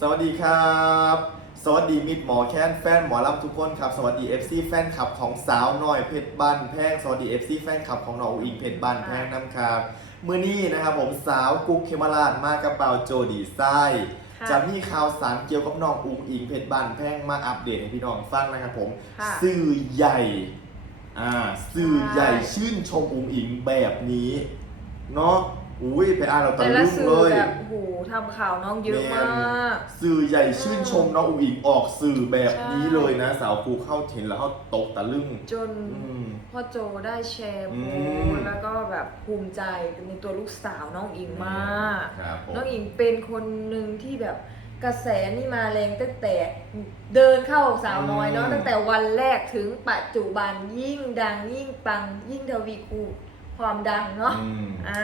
สวัสดีครับ สวัสดีมิตรหมอแค้นแฟนหมอลำทุกคนครับ สวัสดี FC แฟนคลับของสาวน้อยเพชรบ้านแพงสวัสดี FC แฟนคลับของน้องอุ๋งอิงเพชรบ้านแพงน้ำครับเมื่อนี้นะครับผมสาวกุ๊กเคมาราชมากระเป๋าโจดีไซน์ค่ะจะมีข่าวสารเกี่ยวกับน้องอุ๋งอิงเพชรบ้านแพงมาอัปเดตให้พี่น้องฟังนะครับผม ค่ะสื่อใหญ่อ่าสื่อใหญ่ใช่ ชื่นชมอุ๋งอิงแบบนี้เนาะ อุ้ยไปอ่านเราตะแต่ละลึงสื่อเลยแบบโอ้โหทำข่าวน้องเยอะมาก สื่อใหญ่ชื่นชมน้องอุ๋งอิงออกสื่อแบบนี้ใช่เลยนะ สาวกูเข้าเห็นแล้วเขาตกตะลึง จนอืม พ่อโจได้แชร์อืโพมสต์แล้วก็แบบภูมิใจในตัวลูกสาวน้องอิงมาก ครับผม น้องอิงเป็นคนหนึ่งที่แบบกระแสนี่มาแรงตั้งแต่เดินเข้าสาวน้อยเนาะตั้งแต่วันแรกถึงปัจจุบันยิ่งดังยิ่งปังยิ่งทวีคูณ ความดังเนาะ อืมอ่า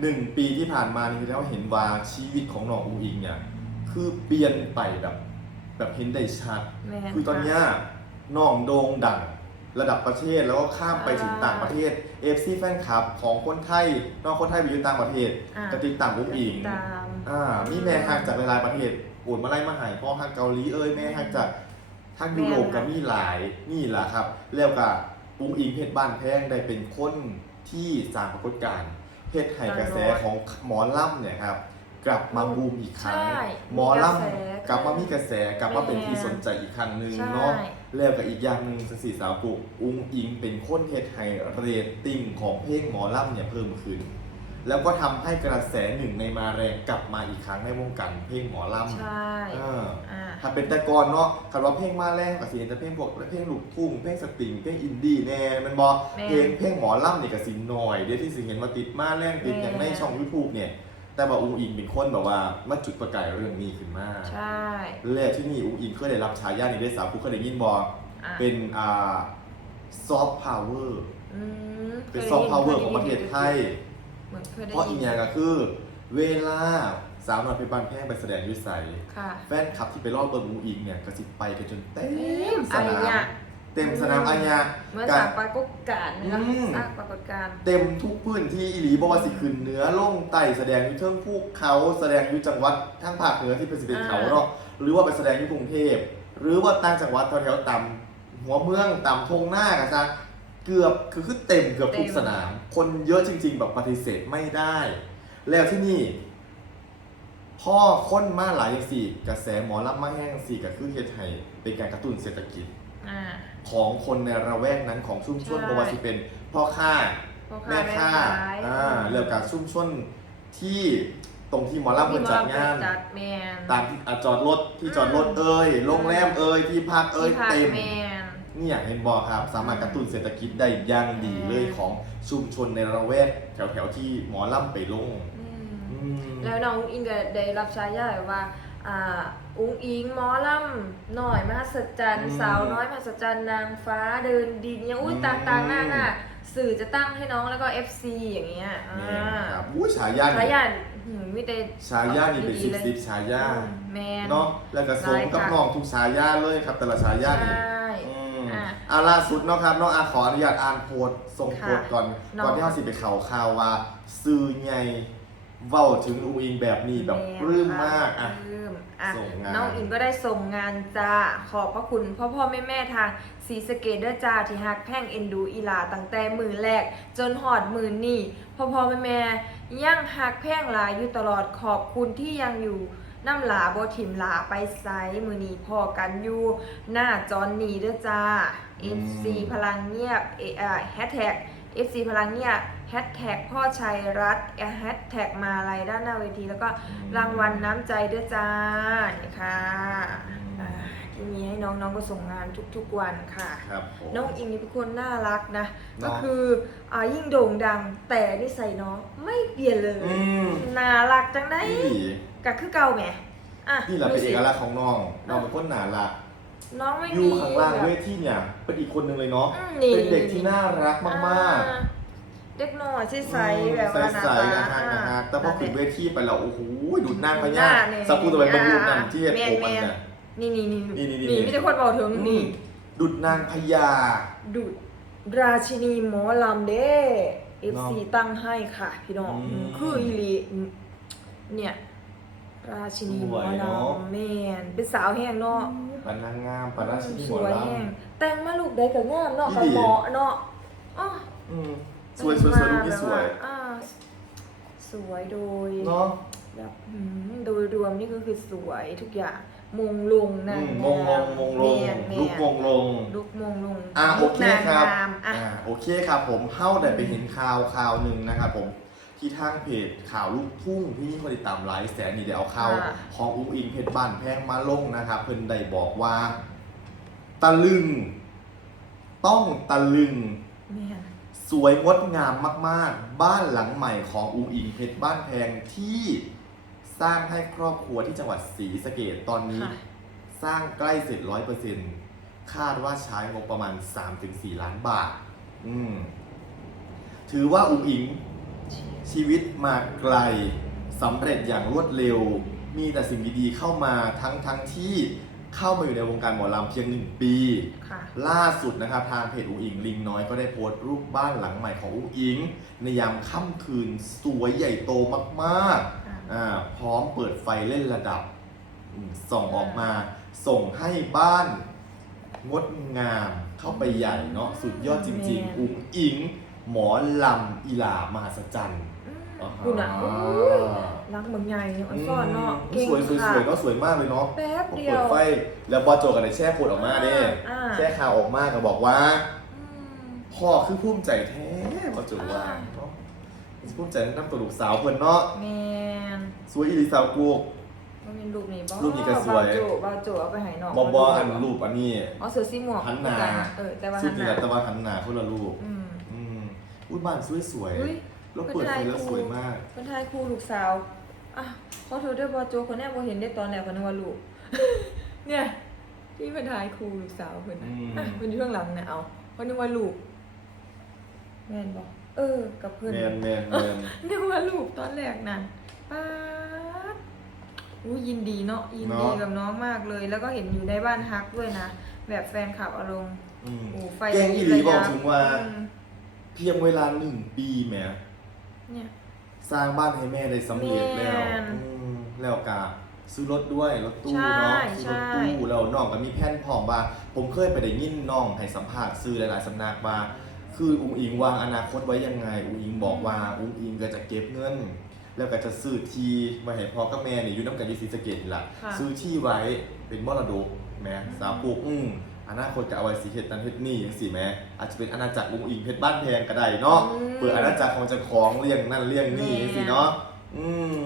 หนึ่งปีที่ผ่านมานี่คือเราเห็นว่าชีวิตของน้องอุ๋งอิงเนี่ยคือเปลี่ยนไปแบบแบบเห็นได้ชัด แม่นคือตอนเนี้ยน้องโด่งดังระดับประเทศแล้วก็ข้ามไปถึงต่างประเทศเอฟซีแฟนคลับของคนไทยน้องคนไทยไปอยู่ต่างประเทศอ่าจะติดตามอุ๋งอิง ตาม อ่ามีแม่ฮักจากหลายๆประเทศโอนมาไล่มาใหายพ่อฮักเกาหลีเอ้ยแม่ฮักจากทางยุโรปก็มีหลายนี่แหละครับ แล้วก็อุ๋งอิงเพชรบ้านแพงได้เป็นคน ที่สร้างปรากฏการณ์เพชรไห้กระแสของหมอล่ำเนี่ยครับกลับมาบูมอีกครั้ง ใช่หมอล่มีกระแสำกลับมามีกระแสกลับมาเป็นที่สนใจอีกครั้งหนึ่งเนาะใช่แล้วก็อีกอย่างหนึ่งสันสีสาวปุกอุงอิงเป็นคนเฮ็ดให้เรตติ้งของเพลงหมอลำเนี่ยเพิ่มขึ้น แล้วก็ทำให้กระแสหนึ่งในมาแรงกลับมาอีกครั้งในวงการเพลงหมอลำใช่ เออ อ่า ถ้าเป็นแต่ก่อนเนาะคำว่าเพลงมาแรงก็สิจะเพลงพวกเพลงลูกทุ่งเพลงสตริงเพลงอินดี้แน่แมันบอแม่เพลงเพลงหมอลำเนี่ยก็สิหน่อยเดี๋ยวที่สิเห็นมาติดมาแรงติดอย่างในช่อง YouTube เนี่ยแต่ว่าอุงอิงเป็นคนแบบว่ามาจุดประกายเรื่องนี้ขึ้นมาใช่และที่นี่อุงอิงเคยได้รับฉายานี้ได้สาวกูเคยได้ยินบออะเป็นอ่าซอฟต์พาวเวอร์อืมเป็นคยซอฟได้ต์ยินพาวเวอร์คของประเทศไทยเหมือนเคยได้เพราะอียิกนอย่างก็คือ เวลา สาวน้อยเพชรบ้านแพงไปแสดงอยุใสค่ะ แฟนคลับที่ไปรอบเบิร์อุงอิงเนี่ยกระสิบไปกันจนเต็มสอานาญะมเต็มสนามอาญาเหมื่อนกาสารมปรากฏการณ์นะคะอืม สร้างปรากฏการณ์เต็มทุกพื้นที่อีหลีบอกว่าสิขึ้นเหนือล่งใต้แสดงอยู่เทิงภูเขาแสดงอยู่จังหวัดทางภาคเหนือที่เป็นสิเป็นเขาเนาะหรือว่าไปแสดงอยู่กรุงเทพหรือว่าต่างจังหวัดแถวๆต่ำหัวเมืองต่ำทงหน้ากันซะเกือบคือคือเต็มเกือบทุกสนาม คนเยอะจริง ๆ แบบปฏิเสธไม่ได้ แล้วที่นี่ พ่อค้นมาหลายอย่างสี่กระแสหมอลำมาแห้งสี่ก็คือเฮ็ดให้เป็นการกระตุ้นเศรษฐกิจ อ่า ของคนในระแวกนั้นของชุมชนใช่ บวาสิเป็นพ่อค้า พ่อแม่ค้าแม่ค้า ขายอ่าเรื่องการชุมชนที่ตรงที่หมอลำเพิ่นจัดงาน จัดแมน ตามที่อะจอดรถที่จอดรถเอ่ยโรงแรมเอ่ยที่พักเอ่ยที่พักเต็ม แมน นี่อย่างเห็นบอกครับ สามารถกระตุ้นเศรษฐกิจได้อย่างดีอืมเลยของชุมชนในระแวกแถวๆที่หมอลำไปลงอืมอืม แล้วน้องอุ้งอิงก็ได้รับฉายาว่าอ่าอุ้งอิงหมอลำหน่อยมหัศจรรย์สาวน้อยมหัศจรรย์นางฟ้าเดินดินเนี่ยอุ้ยต่างๆหน้าหน้าสื่อจะตั้งให้น้องแล้วก็ FC อย่างเงี้ยอ่าเนี่ยครับอู้ฉายาฉานี่ยาหืมมิเตฉายานี่เป็นสิบสิบฉายาแมนเนาะแล้วก็สมกับได้ค่ะน้องทุกฉายาเลยครับ แต่ละฉายาใช่นี่อืมอะอ่าล่าสุดเนาะครับน้องอาขออนุญาตอ่านโพสต์ส่งโพสต์ก่อนน้องก่อนที่เขาสิไปข่าวข่าวว่า ซื้อไง เว้าถึงลุงอิงแบบนี้แบบปลื้มมากอะ ปลื้มอะส่งงาน น้องอิงก็ได้ส่งงานจ้า ขอบพระคุณพ่อพ่อแม่แม่ทางสีสะเกตด้วยจ้าที่ฮักแพ่งเอ็นดูอีหลาตั้งแต่มือแรก จนหอดมือนี่พ่อพ่อแม่แม่ยังฮักแพ่งหลายอยู่ตลอดขอบคุณที่ยังอยู่น้ำหลาบถิ่มหลาไปไซมือนี้พอกันอยู่หน้าจอนนี่ด้วยจ้า FC พลังเงียบเออแฮชแท็ก FC พลังเงียบแฮชแท็กพ่อชัยรัตน์แฮชแท็กมาอะไรด้านหน้าเวที แล้วก็รางวัลน้ำใจด้วยจ้านี่ค่ะอ่าที่มีให้น้องๆก็ส่งงานทุกๆวันค่ะ ครับผมน้องอิงนี่เป็นคนน่ารักนะเนาะก็คืออ่ายิ่งโด่งดังแต่นิสัยน้องไม่เปลี่ยนเลย อืม น่ารักจังได้นี่กะคือเก่าแหมอะนี่แหละเป็นดูเอสิกลักษณ์ของน้องน้องเป็นคนหนาละ น้องไม่อยู่มีข้างล่างแบบเวทีเนี่ยเป็นอีกคนหนึ่งเลยเนาะ อืมนี่เป็นเด็กที่น่ารักมากอ่เด็กน้อยๆใสๆแบบว่าหน้าใสตาๆนะฮะนะฮะแต่พอขึ้นเวทีไปแล้วโอ้โหดูดหน้าพหญาน้าเนี่ยสักพูดตัวไปบรรลุนั่นที่เห็ดแมโอนมันแมนน่ะนี่นี่นี่นี่นี่นี่ นี่มีแต่คนบอกถึงอืนี่มดุดนางพญา ดุดราชินีหมอลำเด้ FC เนาะตั้งให้ค่ะ พี่น้องอืมคืออีหลีเนี่ย ราชินีหมสอวยเนอะลำแม่นเป็นสาวแห้งเนาะ ปานนางงามปานราชินีสหัววยล้แห้งแต่งมาลูกได้ก็งามเนาะอีกับหลีเหมาะเนาะอ๋อำอืมสวยสวยสวยลูกนี่สวยอ่าสวยโดยเนาะ แบบอืมโดยรวมนี่ก็คือสวยทุกอย่างมงลงนะอืมมงลงมงลงแม่นแม่นลูกมงลง ลูกมงลงอ่าโอลูกเคนางครับ งามอะ อ่าโอเคครับผมเฮ้าได้ไปเห็นข่าวข่าวหนึ่งนะครับผม ที่ทางเพจข่าวลูกทุ่งที่นี่คนติดตามหลายแสนนี่เดี๋ยวเอาข่าวค่ะของอุ้งอิงเพชรบ้านแพงมาลงนะครับ เพิ่นได้บอกว่า ตะลึง ต้องตะลึงแม่นสวยงดงามมาก ๆ บ้านหลังใหม่ของอุ้งอิงเพชรบ้านแพงที่สร้างให้ครอบครัวที่จังหวัดศรีสะเกดตอนนี้ ค่ะสร้างใกล้เสร็จร้อยเปอร์เซ็นคาดว่าใช้งบประมาณ 3-4 ล้านบาท อืม ถือว่าอุ๋งอิง ชีวิตมาไกลสำเร็จอย่างรวดเร็ว มีแต่สิ่งดีๆเข้ามาทั้งทั้งที่เข้ามาอยู่ในวงการหมอลำเพียงหนึ่งปี ค่ะ ล่าสุดนะครับทางเพจอุ๋งอิงลิงน้อยก็ได้โพสต์รูปบ้านหลังใหม่ของอุ๋งอิง ในยามค่ำคืนสวยใหญ่โตมากๆค่ะอ่าพร้อมเปิดไฟเล่นระดับอืมส่องออกมา ส่งให้บ้านงดงามเข้าไปใหญ่เนาะสุดยอดจริง ๆ อุ้งอิง หมอลำอีหลามหัศจรรย์อืมอ่าฮะคุณอะโอ้ย รักเมืองใหญ่อันซ่อนเนาะอืเก่มงสวยสวยค่ะสวยเนาะสวยมากเลยเนาะแป๊บพอเดีเปิยดวไฟแล้วบอโจกับไอ้แช่ขวดออกมาเด้อ่า แช่ข่าวออกมาก็บอกว่าอืม พ่อคือภูมิใจแท้บอโจว่าอ่า เนาะภูมิใจน้ำตัวลูกสาวเพิ่นเนาะแมนสวยอีหลีสาวกูก มันเป็นรูปนี้บ่รูปนี้ก็สวย บาโจบาโจเอาไปให้น้องบอบออันรูปอันนี้ อ๋อเสือสีหมวกหันหน้า เออแต่ว่าสุหัดนที่หน้าตะวันหันหนาคนละรูปอืม อืมอุ้ยบ้านสวยสวยๆอุ้ยแล้วเปิดไฟแล้วสวยมาก คนไทยครูลูกสาว อะขอโทษด้วยบาโจคนแรกบ่เห็นได้ตอนแรกคนนึกว่าลูก เนี่ย ที่เป็นทายครูลูกสาวเพิ่นน่ะอืม อะเพิ่นอยู่ข้างหลังน่ะเอาเพิ่นนึกว่าลูกแม่นบ่เออ กับเพิ่นแมนแมนแมนนึกว่าลูกตอนแรกนั่นป๊าดอู้ยินดีเนาะยินดีกับน้องมากเลย แล้วก็เห็นอยู่ในบ้านฮักด้วยนะแบบแฟนคลับอารมณ์อืมโอ้ไฟแกงอีหลีบอกระยัถึงว่า อืม เพียงเวลาหนึ่งปีแหมเนี่ย สร้างบ้านให้แม่ได้สำเร็จแล้วแม่นอืมแล้วกะซื้อรถด้วยรถตู้ใช่เนาะซื้อรถใช่ตู้แล้วน้องก็มีแผนพร้อมว่า ผมเคยไปได้ยินน้องให้สัมภาษณ์ซื้อหลายๆสำนักมาคืออุ้งอิงวางอนาคตไว้ยังไงอุ้งอิงบอกว่าอุ้งอิงก็จะเก็บเงิน แล้วก็จะซื้อที่มาให้พ่อกับแม่เนี่ยอยู่น้ำกันอยู่ศรีสะเกดนี่ล่ะ ค่ะ ซื้อที่ไว้เป็นมรดกแหม่สาปลูกอืม อนาคตจะเอาไว้สีเฮ็ดนั้นเฮ็ดนี่จังซี่แหม่อาจจะเป็นอาณาจักรอุ้งอิงเพชรบ้านแพงก็ได้เนาะอืม เปิดอาณาจักรของเจ้าของเลี้ยงนั่นเลี้ยงนี่แม่สิเนาะอืม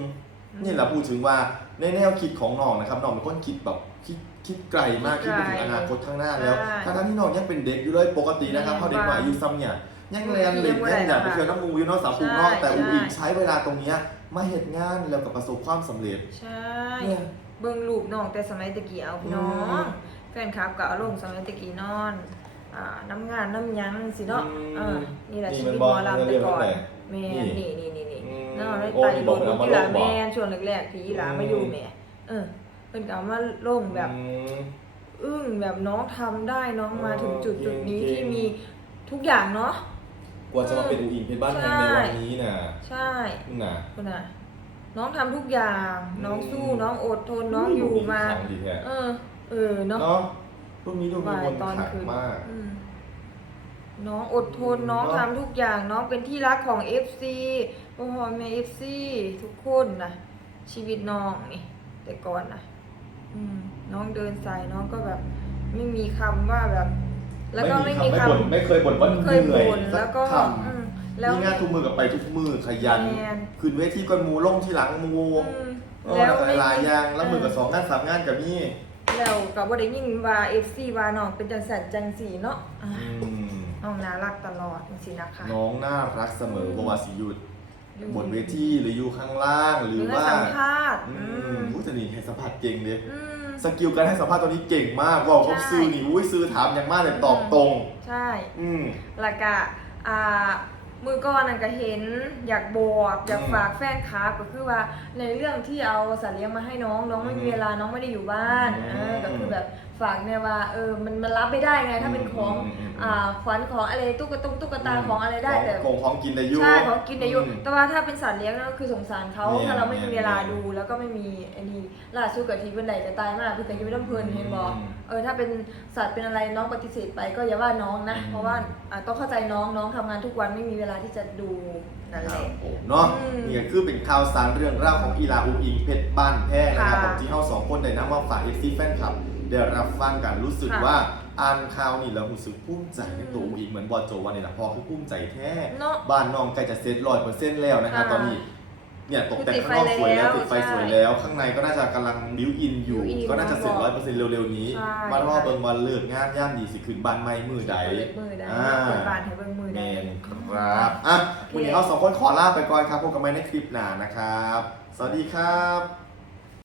นี่แหละพูดถึงว่าในแนวคิดของน้องนะครับน้องเป็นคนคิดแบบคิดคิดไกลมากคิดไปถึงอนาคตข้างหน้าแล้วใช่ทั้งๆที่น้องยังเป็นเด็กอยู่เลยปกตินะครับแม่เขาเด็กหน่อยอายุซ้ำเนี่ยยังเรียนยังเล่นไม่ยังอยากไปได้เที่ยวน้ำมูอยู่เนาะสาวปูนอกใช่แต่อุ้งอิงใช่ใช้เวลาตรงเนี้ยมาเหตุงานแล้วกับประสบความสำเร็จใช่ เนี่ย เบิ่งรูปน้องแต่สมัยตะกี้เอาพี่น้ออืง ม แฟนคลับก็เอาลงสมัยตะกี้นอนอ่าน้ำงานน้ำหยังสิเนาะอืมเออนี่แหละนี่ชีมัวินตบหอมกอลำแต่ก่อนเรื่องแม่นี่นี่นี่นี่นี่อืมเนาะได้โอ้ไต่นี่ลบอกงเอามาที่ละลงบ่แม่ช่วงแรกๆที่อีหลามาอยู่แม่เออเพิ่นก็เอามาลงแบบอืมอึ้งแบบน้องทำได้น้องมาถึงจุดเออจุดนี้เก่งที่มีทุกอย่างเนาะกว่าจะมาเป็นอุ้งอิงเพชรบ้านแพงในวันนี้น่ะใช่น่ะคุณน่ะน้องทำทุกอย่าง น้องสู้อืมน้องอดทนน้องอยู่มาขังดีแท้เออ เออเนาะเนาะพวกนี้ดูมีบ่ายคนตอนขังคืนมาก อืมน้องอดทนอืมน้องเนอะ ทำทุกอย่างน้องเป็นที่รักของ FC พ่อพ่อแม่ FC ทุกคนนะชีวิตน้องนี่ แต่ก่อนนะอืม น้องเดินสายน้องก็แบบ ไม่มีคำว่าแบบ แล้วก็ไม่มีไม่คำบ่นไม่เคยบ่นว่าไม่เหเคยนื่อยบ่นสัแล้กวก็คอืมำแล้วมีงานทุกมือกับไปทุกมือขยัน แมน ขึ้นเวทีก็มูลงที่หลังมูอืมเออแล้วไม่หลายมีอย่างแล้วมือกับสองงานสามงานกับนี่ แล้วก็บ่ได้ยินว่า FC ว่าน้องเป็นจังสันจังสีเนาะอ่าอืมน้องน่ารักตลอดจริงๆนะคะ น้องน่ารักเสมออืมบวาสิหยุดบนเวทีหรืออยู่ข้างล่างหหรืรืออว่าสัมภาษณ์อือืมมผู้จะนี่ให้สัมผัสเก่งเลย อืม สกิลการให้สัมภาษณ์ตอนนี้เก่งมากว่าเขาใช่ ซื้อนี่อุ้ยซื้อถามอย่างมากเลยตอบตรง ใช่ อืม แล้วก็อ่า มือก่อนนั่นก็เห็นอยากบอกอยากอืมฝากแฟนคลับก็คือว่าในเรื่องที่เอาสัตว์เลี้ยงมาให้น้องน้องไม่มีอืมเวลาน้องไม่ได้อยู่บ้านอืมเออก็คือแบบฝากเนี่ยว่าเออมันมันรับไม่ได้ไงถ้าเป็นของอืมอืมอืมอ่าขวัญของอะไรตุ๊กตาตุ๊กตาของอะไรได้แต่ของของกินได้อยุ่ใช่ของกินได้อยู่อืมแต่ว่าถ้าเป็นสัตว์เลี้ยงก็คือสงสารเขาแม่นถ้าเราไม่มีเวลาแม่นดูแล้วก็ไม่มีไอ้นี่ล่าสุดกับทีวันไหนจะตายมากพี่แต่ยังไม่ต้องเพลินเห็นบอกอืมเออถ้าเป็นสัตว์เป็นอะไรน้องปฏิเสธไปก็อย่าว่าน้องนะอืมเพราะว่าอะต้องเข้าใจน้องน้องทำงานทุกวันไม่มีเวลาที่จะดูนั่นคแหรับละ ผมเนาะอืมนี่ก็คือเป็นข่าวสารเรื่องราวของอีลาอุงอิงเพชรบ้านแพงนะครับค่ะผมที่เฮาสองคนได้นำมาฝาก FC แฟนคลับเดี๋ยวรับฟังกันรู้สึกค่ะว่าอ่านข่าวนี่แล้วรู้สึกภูมิใจในตัวอุงอิงเหมือนบอโจวันนี้นะพอคือภูมิใจแท้เนาะบ้านน้องใกล้จะเสร็จร้อยเปอร์เซ็นต์แล้วนะครับค่ะ ตอนนี้ เนี่ยตกแต่งคือติดข้างนอกสวยแล้วไฟแล้วติดไฟใช่สวยแล้ว ข้างในก็น่าจะกำลังบิวอินอยู่ built in ก็น่าจะเสร็จบร้ออกยเปอร์เซ็นต์เร็วๆนี้ใช่มารอเบิ่งวันเลิกงานย่ามดีสิขึ้นบ้านใหม่มือใดเปิดมือได้อ่าเปิดบานให้เบิ่งมือแมได้ นครับอะวันนี้เราสองคนขอลาไปก่อนครับพบกันใหม่ในคลิปหน้านะครับ สวัสดีครับ